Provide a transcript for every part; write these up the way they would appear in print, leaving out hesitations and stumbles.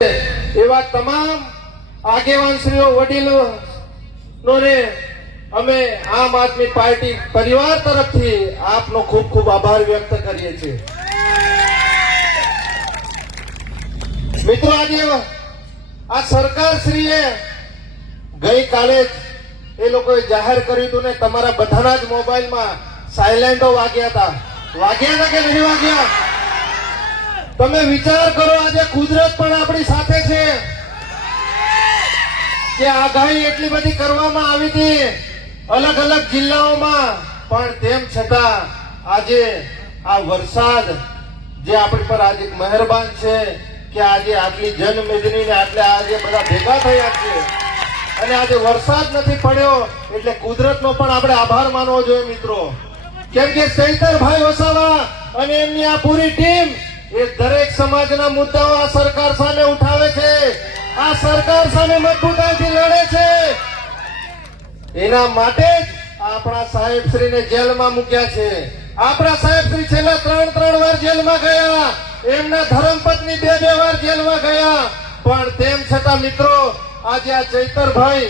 એવા તમામ આગેવાનશ્રીઓ વડીલોને અમે આમ આદમી પાર્ટી પરિવાર તરફથી આપનો ખૂબ ખૂબ આભાર વ્યક્ત કરીએ છીએ। મિત્રો, આજે આ સરકારશ્રીએ ગઈકાલે જ એ લોકોએ જાહેર કર્યું હતું ને તમારા બધાના જ મોબાઈલમાં સાયલેન્ટો વાગ્યા હતા કે નહીં વાગ્યા? તમે વિચાર કરો, આજે કુદરત પણ આપણી સાથે છે કે આગાહી એટલી બધી કરવામાં આવી હતી અલગ અલગ જિલ્લાઓમાં, પણ તેમ છતાં આજે આ વરસાદ જે આપણી પર આજે મહેરબાન છે કે આજે આટલી જનમેદની ને આજે બધા ભેગા થયા છે અને આજે વરસાદ નથી પડ્યો, એટલે કુદરતનો પણ આપણે આભાર માનવો જોઈએ મિત્રો। કેમ કે ચૈતરભાઈ વસાવા અને એમની આ પૂરી ટીમ એ દરેક સમાજના મુદ્દાઓ આ સરકાર સામે ઉઠાવે છે, આ સરકાર સામે મજબૂતાઈથી લડે છે। એના માટે જ આપણા સાહેબશ્રીને જેલમાં મૂક્યા છે। આપણા સાહેબશ્રી છેલ્લા ત્રણ વાર જેલમાં ગયા, એમના ધર્મપત્ની બે વાર જેલમાં ગયા, પણ તેમ છતાં મિત્રો આજે આ ચૈતરભાઈ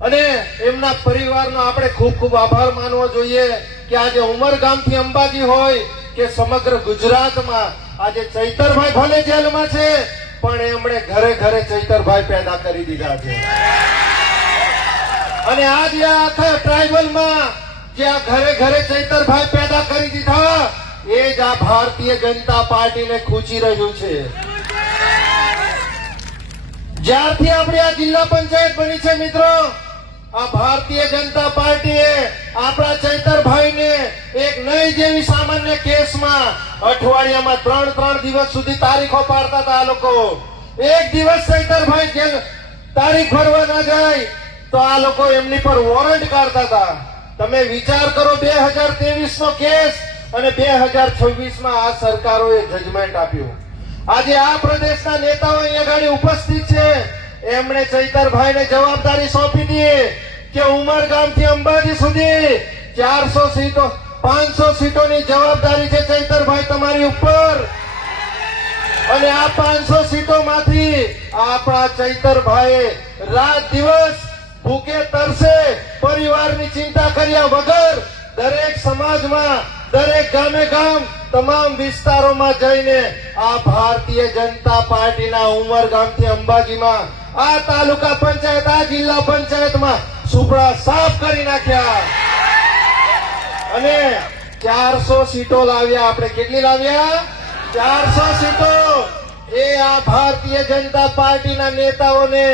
અને એમના પરિવારનો આપણે ખૂબ ખૂબ આભાર માનવો જોઈએ કે આજે ઉમરગામથી અંબાજી હોય કે સમગ્ર ગુજરાતમાં આજે ચૈતરભાઈ ભલે જેલમાં છે પણ એમણે ઘરે ઘરે ચૈતરભાઈ પેદા કરી દીધા છે। અને આજે આખા ટ્રાઇબલમાં જે આ ઘરે ઘરે ચૈતરભાઈ પેદા કરી દીધા એ જ આ ભારતીય જનતા પાર્ટીને ખૂંચી રહ્યું છે। જ્યારથી આપણી આ જિલ્લા પંચાયત બની છે મિત્રો, આ ભારતીય જનતા પાર્ટીએ આપણા ચૈતરભાઈને એક નહીં જેવી સામાન્ય કેસમાં અઠવાડિયામાં 3 દિવસ સુધી તારીખો પાડતા હતા આ લોકો। એક દિવસ ચૈતરભાઈ જેલ તારીખ ભરવા ના જાય તો આ લોકો એમની પર વોરંટ કાઢતા હતા। તમે વિચાર કરો, 2023 નો કેસ અને 2026 માં આ સરકારોએ જજમેન્ટ આપ્યું। આજે આ પ્રદેશના નેતાઓ અહીંયા ગાડી ઉપસ્થિત છે, એમણે ચૈતરભાઈને જવાબદારી સોંપી દીધી કે ઉમરગામથી અંબાજી સુધી 400 સીટો 500 સીટોની જવાબદારી છે ચૈતરભાઈ તમારી ઉપર, અને આ 500 સીટોમાંથી આપણા ચૈતરભાઈએ રાત દિવસ ભૂખે તરસે પરિવારની ચિંતા કર્યા વગર દરેક સમાજમાં, દરેક ગામે ગામ, તમામ વિસ્તારોમાં જઈને આ ભારતીય જનતા પાર્ટીના ઉમરગામથી અંબાજીમાં આ તાલુકા પંચાયત, આ જિલ્લા પંચાયતમાં સુપડા સાફ કરી નાખ્યા અને 400 સીટો લાવ્યા। આપણે કેટલી લાવ્યા? 400 સીટો। એ આ ભારતીય જનતા પાર્ટીના નેતાઓને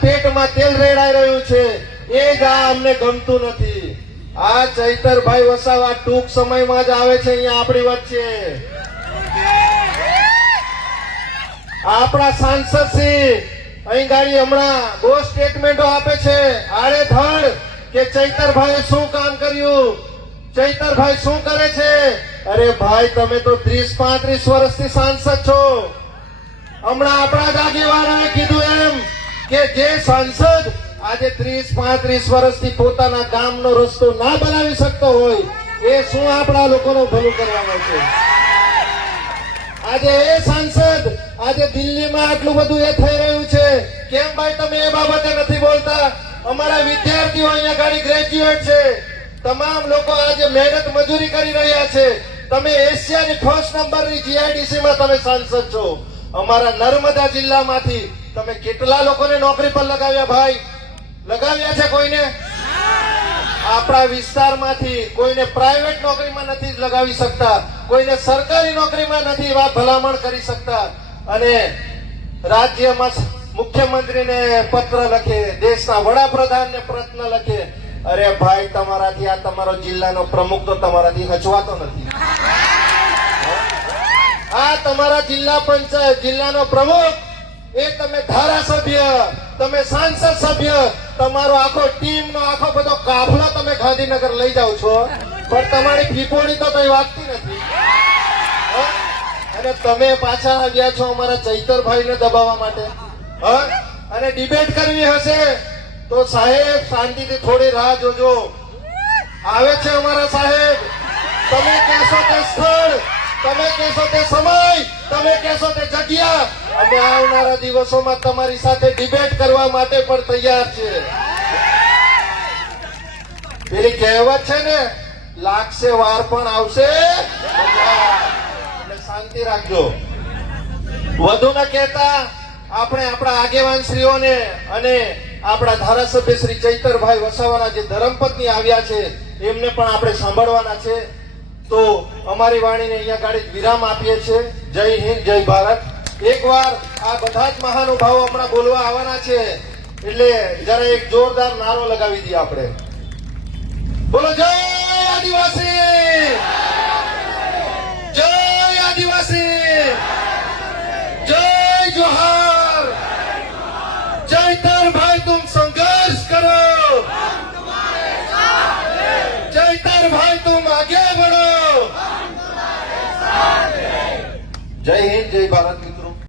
પેટમાં તેલ રેડાઈ રહ્યું છે, એ જ આ અમને ગમતું નથી। આ ચૈતરભાઈ વસાવા ટૂંક સમયમાં જ આવે છે અહીંયા આપણી વચ્ચે। આપણા સાંસદ શ્રી અહીં ગાડી હમણાં બહુ સ્ટેટમેન્ટો આપે છે આડેધડ કે ચૈતરભાઈ શું કામ કર્યું, ચૈતરભાઈ શું કરે છે। અરે ભાઈ, તમે તો 30-35 વર્ષથી સાંસદ છો। હમણાં આપણા જ આગેવાનોએ કીધું એમ કે જે સાંસદ આજે 30-35 વર્ષથી પોતાના ગામનો રસ્તો ના બનાવી શકતો હોય એ શું આપણા લોકોનું ભલું કરવાનો છે? આજે એ સાંસદ આજે દિલ્હીમાં આટલું બધું એ થઈ રહ્યું છે, કેમ ભાઈ તમે એ બાબતે નથી બોલતા? અમારા વિદ્યાર્થીઓ અહીંયા ગાડી ગ્રેજ્યુએટ છે, તમામ લોકો આજે મહેનત મજૂરી કરી રહ્યા છે। તમે એશિયાની ફર્સ્ટ નંબરની જીઆઈડીસી માં તમે સાંસદ છો। અમારા નર્મદા જિલ્લામાંથી તમે કેટલા લોકોને નોકરી પર લગાવ્યા ભાઈ? લગાવ્યા છે કોઈને? આપણા વિસ્તારમાંથી કોઈને પ્રાઇવેટ નોકરીમાં નથી લગાવી શકતા, કોઈને સરકારી નોકરીમાં નથી ભલામણ કરી શકતા, અને રાજ્યમાં મુખ્યમંત્રીને પત્ર લખે, દેશના વડાપ્રધાનને પ્રશ્ન લખે। અરે ભાઈ, તમારાથી આ તમારો જિલ્લાનો પ્રમુખ તો તમારાથી હચવાતો નથી। આ તમારા જિલ્લા પંચાયત જિલ્લાનો પ્રમુખ, એ તમે ધારાસભ્ય, તમે સાંસદ સભ્ય, તમારો આખો ટીમનો આખો બધો કાફલો તમે ગાંધીનગર લઈ જાઓ છો, પણ તમારી પીપોડી તો કઈ વાગતી નથી। અને તમે પાછા આવ્યા છો અમારા ચૈતરભાઈને દબાવવા માટે। અને ડિબેટ કરવી હશે તો સાહેબ શાંતિથી થોડી રાહ જોજો, આવે છે અમારા સાહેબ। તમે કહેશો તે સ્થળ, તમે કહેશો તે સમય, તમે કહેશો તે જગ્યા અમે આવનારા દિવસોમાં તમારી સાથે ડિબેટ કરવા માટે પણ તૈયાર છે. પેલી કહેવત છે ને, લાગશે વાર પણ આવશે મજા. એટલે શાંતિ રાખજો. વધુ ન કહેતા આપણે આપણા આગેવાન શ્રીઓને અને આપણા ધારાસભ્ય શ્રી ચૈતરભાઈ વસાવાના જે ધર્મપત્ની આવ્યા છે એમને પણ આપણે સાંભળવાના છે. તો અમારી વાણીને અહીંયા ગાડી વિરામ આપીએ છીએ. જય હિન્દ, જય ભારત. એકવાર આ બધા જ મહાનુભાવો હમણાં બોલવા આવવાના છે એટલે જરા એક જોરદાર નારો લગાવી દઈએ આપણે. બોલો જય આદિવાસી, જય આદિવાસી, જય जोहार. चैतरभाई तुम संघर्ष करो, चैतरभाई तुम आगे बढ़ो. जय हिंद, जय भारत.